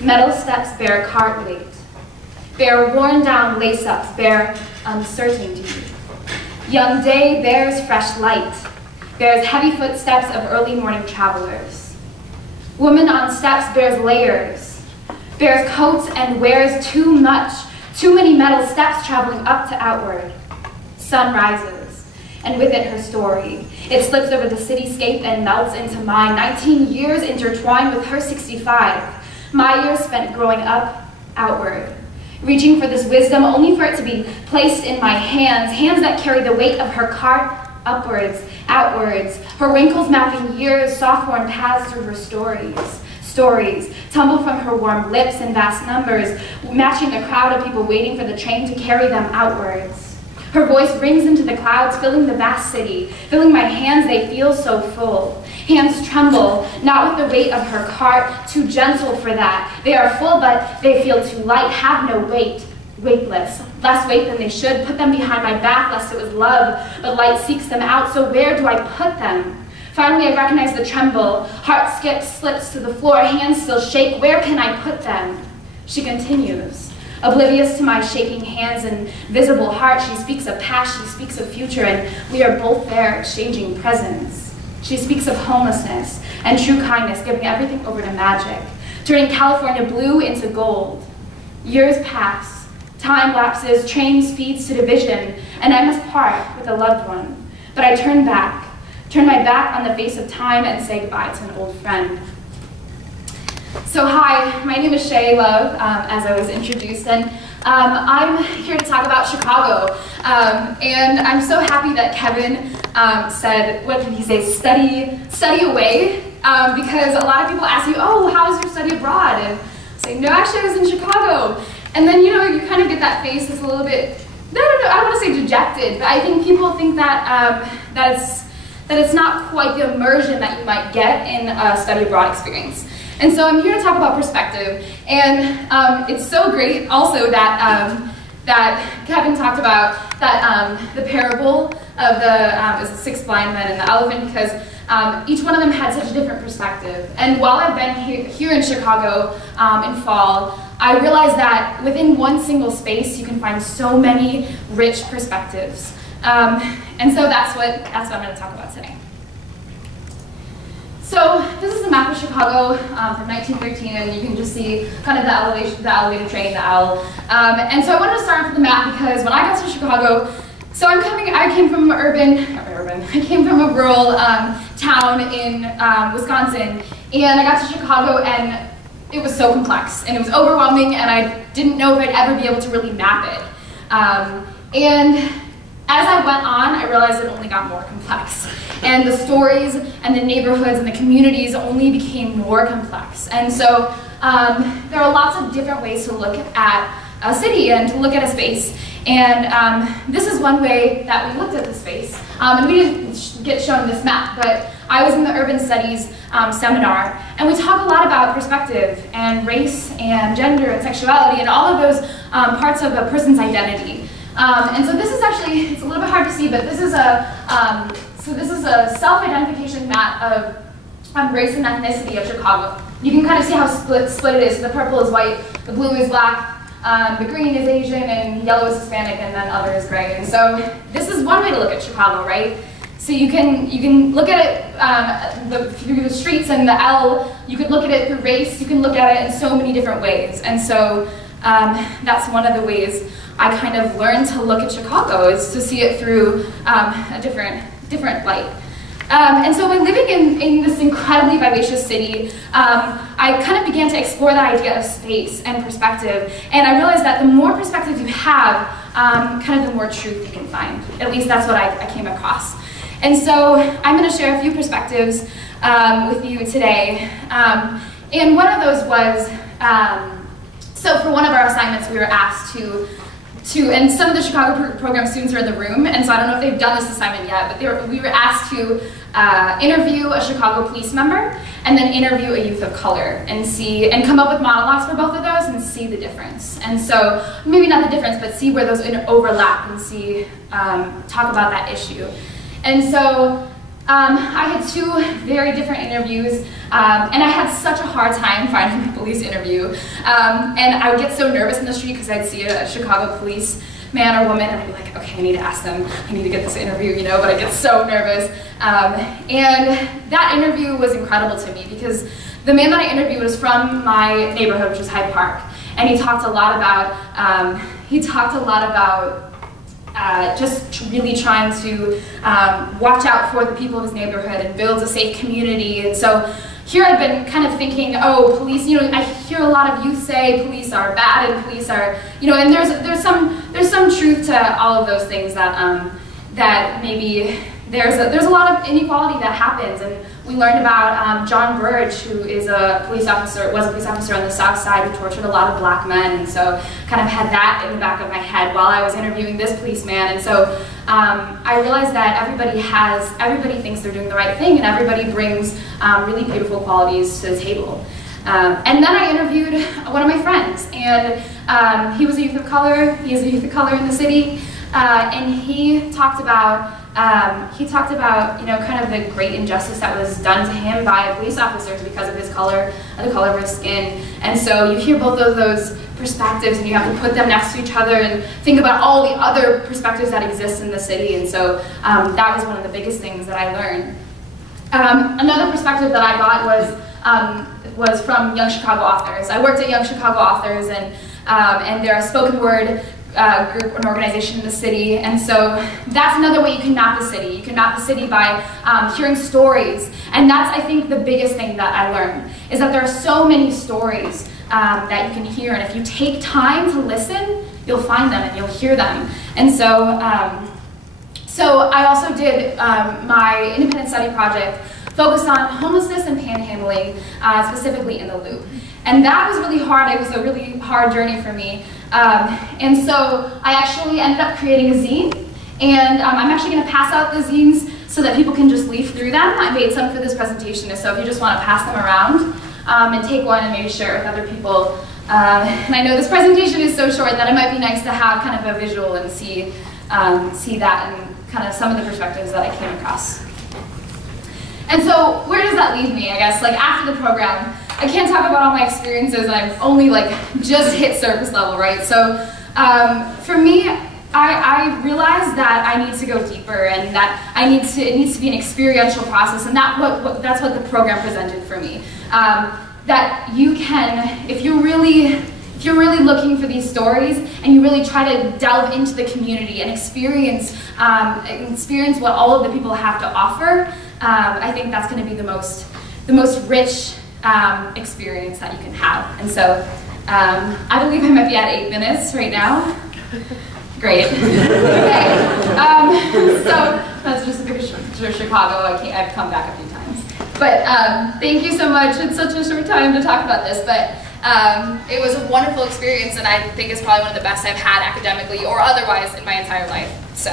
Metal steps bear cart weight, bear worn-down lace-ups, bear uncertainty. Young day bears fresh light, bears heavy footsteps of early morning travelers. Woman on steps bears layers, bears coats and wears too many metal steps traveling up to outward. Sun rises, and with it her story. It slips over the cityscape and melts into mine. 19 years intertwined with her 65. My years spent growing up outward, reaching for this wisdom only for it to be placed in my hands, hands that carry the weight of her cart upwards, outwards, her wrinkles mapping years, soft-worn paths through her stories tumble from her warm lips in vast numbers, matching a crowd of people waiting for the train to carry them outwards. Her voice rings into the clouds, filling the vast city, filling my hands, they feel so full. Hands tremble, not with the weight of her cart, too gentle for that. They are full, but they feel too light, have no weight, weightless. Less weight than they should, put them behind my back, lest it was love, but light seeks them out, so where do I put them? Finally, I recognize the tremble. Heart slips to the floor, hands still shake. Where can I put them? She continues. Oblivious to my shaking hands and visible heart, she speaks of past, she speaks of future, and we are both there exchanging presents. She speaks of homelessness and true kindness, giving everything over to magic, turning California blue into gold. Years pass, time lapses, train speeds to division, and I must part with a loved one. But I turn my back on the face of time and say goodbye to an old friend. So hi, my name is Shea, Love, as I was introduced, and I'm here to talk about Chicago. And I'm so happy that Kevin said, what did he say, study away, because a lot of people ask you, oh, how was your study abroad? And I say, no, actually I was in Chicago. And then, you know, you kind of get that face that's a little bit, I don't want to say dejected, but I think people think that, that it's not quite the immersion that you might get in a study abroad experience. And so I'm here to talk about perspective, and it's so great also that that Kevin talked about that the parable of the 6 blind men and the elephant, because each one of them had such a different perspective. And while I've been here in Chicago in fall, I realized that within one single space you can find so many rich perspectives. And so that's what I'm going to talk about today. So this is a map of Chicago from 1913, and you can just see kind of the elevated train, the owl. And so I wanted to start with the map because when I got to Chicago, so I came from I came from a rural town in Wisconsin, and I got to Chicago and it was so complex and it was overwhelming, and I didn't know if I'd ever be able to really map it. And as I went on, I realized it only got more complex. And the stories and the neighborhoods and the communities only became more complex. And so there are lots of different ways to look at a city and to look at a space. And this is one way that we looked at the space. And we didn't get shown this map, but I was in the urban studies seminar, and we talk a lot about perspective and race and gender and sexuality and all of those parts of a person's identity. And so this is actually, it's a little bit hard to see, but this is a self-identification map of race and ethnicity of Chicago. You can kind of see how split it is. The purple is white, the blue is black, the green is Asian, and yellow is Hispanic, and then other is gray. And so this is one way to look at Chicago, right? So you can look at it through the streets and the L. You could look at it through race. You can look at it in so many different ways. And so that's one of the ways I kind of learned to look at Chicago, is to see it through a different light. And so by living in this incredibly vivacious city, I kind of began to explore that idea of space and perspective. And I realized that the more perspective you have, kind of the more truth you can find. At least that's what I came across. And so I'm going to share a few perspectives with you today. And one of those was, so for one of our assignments, we were asked to, and some of the Chicago program students are in the room, and so I don't know if they've done this assignment yet, but we were asked to interview a Chicago police member and then interview a youth of color and come up with monologues for both of those and see the difference. And so, maybe not the difference, but see where those overlap and see, talk about that issue. And so I had two very different interviews, and I had such a hard time finding a police interview. And I would get so nervous in the street because I'd see a Chicago police man or woman, and I'd be like, okay, I need to ask them, I need to get this interview, you know, but I get so nervous. And that interview was incredible to me because the man that I interviewed was from my neighborhood, which is Hyde Park, and he talked a lot about, just really trying to watch out for the people of his neighborhood and build a safe community. And so here I've been kind of thinking, oh, police, you know, I hear a lot of youth say police are bad and police are, you know, and there's some truth to all of those things that that maybe there's a lot of inequality that happens. And we learned about John Burge, who is a police officer, was a police officer on the South Side who tortured a lot of black men, and so kind of had that in the back of my head while I was interviewing this policeman. And so I realized that everybody thinks they're doing the right thing, and everybody brings really beautiful qualities to the table. And then I interviewed one of my friends, and he was a youth of color. He is a youth of color in the city, and he talked about you know, kind of the great injustice that was done to him by police officers because of his color, the color of his skin. And so you hear both of those perspectives, and you have to put them next to each other and think about all the other perspectives that exist in the city. And so that was one of the biggest things that I learned. Another perspective that I got was from Young Chicago Authors. I worked at Young Chicago Authors, and they're a spoken word group, an organization in the city, and so that's another way you can map the city. You can map the city by hearing stories, and that's, I think, the biggest thing that I learned, is that there are so many stories that you can hear, and if you take time to listen, you'll find them and you'll hear them. And so, so I also did my independent study project focused on homelessness and panhandling, specifically in the Loop. And that was really hard. It was a really hard journey for me. And so I actually ended up creating a zine, and I'm actually going to pass out the zines so that people can just leaf through them. I made some for this presentation, so if you just want to pass them around and take one and maybe share it with other people. And I know this presentation is so short that it might be nice to have kind of a visual and see that and kind of some of the perspectives that I came across. And so where does that leave me, I guess? Like after the program, I can't talk about all my experiences, and I've only like just hit surface level, right? So for me, I realized that I need to go deeper, and that it needs to be an experiential process, and that's what the program presented for me. That you can, if you're really looking for these stories, and you really try to delve into the community and experience what all of the people have to offer, I think that's going to be the most rich experience that you can have. And so I believe I might be at 8 minutes right now. Great. Okay. So that's just a picture of Chicago. I've come back a few times. But thank you so much. It's such a short time to talk about this, but it was a wonderful experience, and I think it's probably one of the best I've had academically or otherwise in my entire life. So.